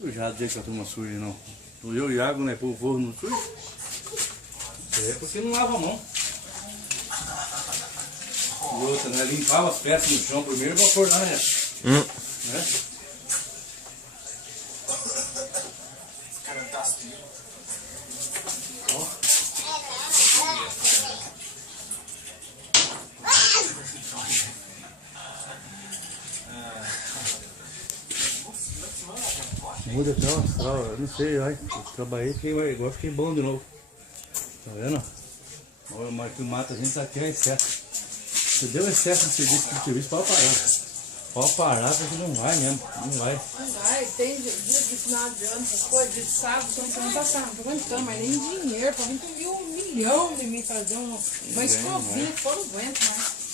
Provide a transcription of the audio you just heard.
Sujado dizer que a turma suja, não. Eu e o Iago, né? O povo não suja. É porque não lava a mão. E outra, né? Limpava as peças no chão primeiro pra pôr lá, né? Né? Muda até o astral, eu não sei, vai. Eu trabalhei e agora fiquei bom de novo. Tá vendo? Olha, mas que mata a gente aqui é excesso. Se deu excesso de serviço, pode parar. Pode parar porque não vai mesmo, não vai. Não vai, tem dia de final de ano, essas coisas, de sábado, então você não tá aguentando, mas nem dinheiro, pra mim tu viu 1 milhão de mim fazer uma escovinha que eu não aguento mais.